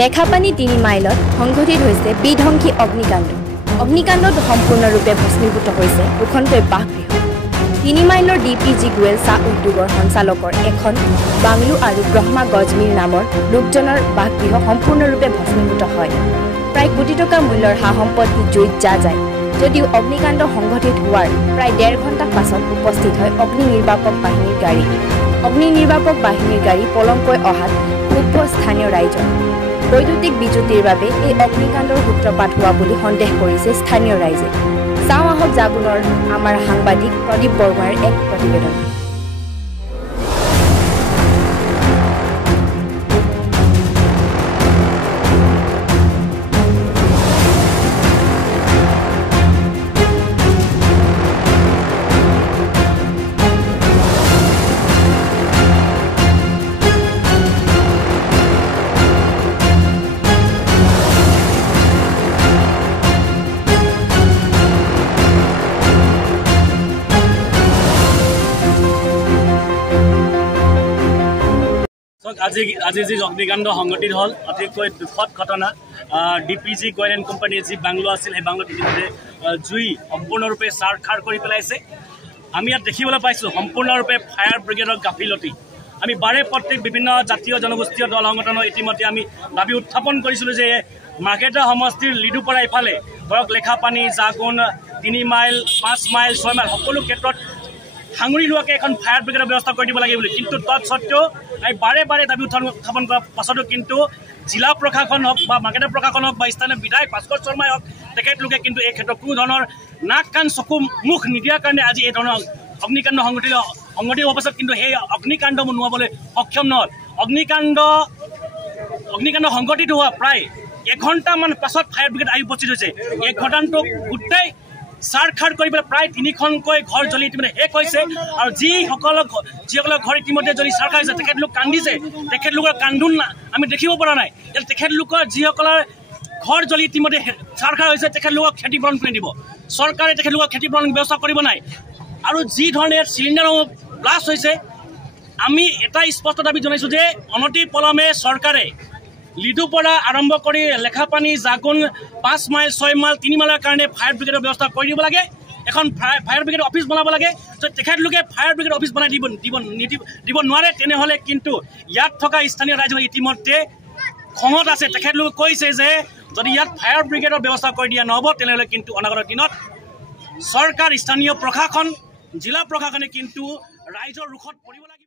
লেখাপানী ৩ মাইলত সংঘটিত হৈছে বিধ্বংসী অগ্নিকাণ্ড। অগ্নিকাণ্ডত সম্পূৰ্ণৰূপে ভস্মীভূত হৈছে দুখনকৈ বাসগৃহ। ৩ মাইলৰ DPG গোৱেল চাহ উদ্যোগৰ সঞ্চালকৰ এখন বাংলো আৰু ব্ৰহ্মা গজমিৰ নামৰ লোকজনৰ বাসগৃহ সম্পূৰ্ণৰূপে ভস্মীভূত হয়। প্ৰায় কোটি টকা মূল্যৰ সা সম্পত্তি জুইত যা যায়। যদিও অগ্নিকাণ্ড সংঘটিত হোৱাৰ প্ৰায় ১.৫ ঘণ্টা পাছত উপস্থিত হয় অগ্নি নিৰ্বাপক বাহিনীৰ গাড়ী। অগ্নি নিৰ্বাপক বাহিনীৰ গাড়ী পলমকৈ অহাত ক্ষুব্ধ স্থানীয় ৰাইজৰ। বৈদ্যুতিক বিজুতিৰ বাবে এই অগ্নিকাণ্ডৰ সূত্ৰপাত হোৱা বুলি সন্দেহ কৰিছে স্থানীয় ৰাইজে। চাওঁ আহক জাগুনৰ আমাৰ সাংবাদিক প্ৰদীপ বৰমাৰ এক প্ৰতিবেদন। আজি যি অগ্নিকাণ্ড সংঘটিত হ'ল অতিকৈ দুখদ ঘটনা। DPG গোৱেল এণ্ড কোম্পানীৰ যি বাংলো আছিল সেই বাংলোত ইতিমধ্যে জুই সম্পূৰ্ণৰূপে ছাৰখাৰ কৰি পেলাইছে। আমি ইয়াত দেখিবলৈ পাইছোঁ সম্পূৰ্ণৰূপে ফায়াৰ ব্ৰিগেডৰ গাফিলতি। আমি বাৰে প্ৰত্যেক বিভিন্ন জাতীয় জনগোষ্ঠীয় দল সংগঠনৰ ইতিমধ্যে আমি দাবী উত্থাপন কৰিছিলোঁ যে মাৰ্কেটা সমষ্টিৰ লিডুপাৰা ইফালে ধৰক Lekhapani, Jagun, ৩ mile, ৫ mile, ৬ mile সকলো ক্ষেত্ৰত সাঙুৰি লোৱাকৈ এখন ফায়াৰ ব্ৰিগেডৰ ব্যৱস্থা কৰি দিব লাগে বুলি। কিন্তু তৎসত্ত্বেও আমি বাৰে বাৰে দাবী উত্থাপন কৰাৰ পাছতো কিন্তু জিলা প্ৰশাসন হওক বা মাৰ্কেটৰ প্ৰশাসন হওক বা স্থানীয় বিধায়ক ভাস্কৰ শৰ্মাই হওক তেখেতলোকে কিন্তু এই ক্ষেত্ৰত কোনো ধৰণৰ নাক কাণ চকু মুখ নিদিয়াৰ কাৰণে আজি এই ধৰণৰ অগ্নিকাণ্ড সংঘটিত হোৱাৰ পাছত কিন্তু সেই অগ্নিকাণ্ড নোহোৱাবলৈ সক্ষম নহ'ল। অগ্নিকাণ্ড সংঘটিত হোৱা প্ৰায় ১ ঘণ্টামান পাছত ফায়াৰ ব্ৰিগেড আহি উপস্থিত হৈছে। এই ঘটনাটোক গোটেই ছাৰখাৰ কৰি পেলাই প্ৰায় ৩খনকৈ ঘৰ জ্বলি ইতিমধ্যে শেষ হৈছে। আৰু যিসকলৰ ঘৰ ইতিমধ্যে জ্বলি ছাৰখাৰ হৈছে তেখেতলোক কান্দিছে। তেখেতলোকৰ কান্দোন আমি দেখিব পৰা নাই। তেখেতলোকৰ যিসকলৰ ঘৰ জ্বলি ইতিমধ্যে ছাৰখাৰ হৈছে তেখেতলোকক ক্ষতিপূৰণ কৰি দিব। চৰকাৰে তেখেতলোকক ক্ষতিপূৰণ ব্যৱস্থা কৰিব নাই। আৰু যি ধৰণে চিলিণ্ডাৰসমূহ ব্লাষ্ট হৈছে আমি এটা স্পষ্ট দাবী জনাইছোঁ যে অনতি পলমে চৰকাৰে লিডুপাৰা আৰম্ভ কৰি লেখাপানী, জাগুন, ৫ মাইল, ৬ মাইল, ৩ মাইলৰ কাৰণে ফায়াৰ ব্ৰিগেডৰ ব্যৱস্থা কৰি দিব লাগে। এখন ফায়াৰ ব্ৰিগেড অফিচ বনাব লাগে। যদি তেখেতলোকে ফায়াৰ ব্ৰিগেড অফিচ বনাই দিব নোৱাৰে তেনেহ'লে কিন্তু ইয়াত থকা স্থানীয় ৰাইজৰ ইতিমধ্যে খঙত আছে। তেখেতলোকে কৈছে যে যদি ইয়াত ফায়াৰ ব্ৰিগেডৰ ব্যৱস্থা কৰি দিয়া নহ'ব তেনেহ'লে কিন্তু অনাগত দিনত চৰকাৰ, স্থানীয় প্ৰশাসন, জিলা প্ৰশাসনে কিন্তু ৰাইজৰ ৰোষত পৰিব লাগিব।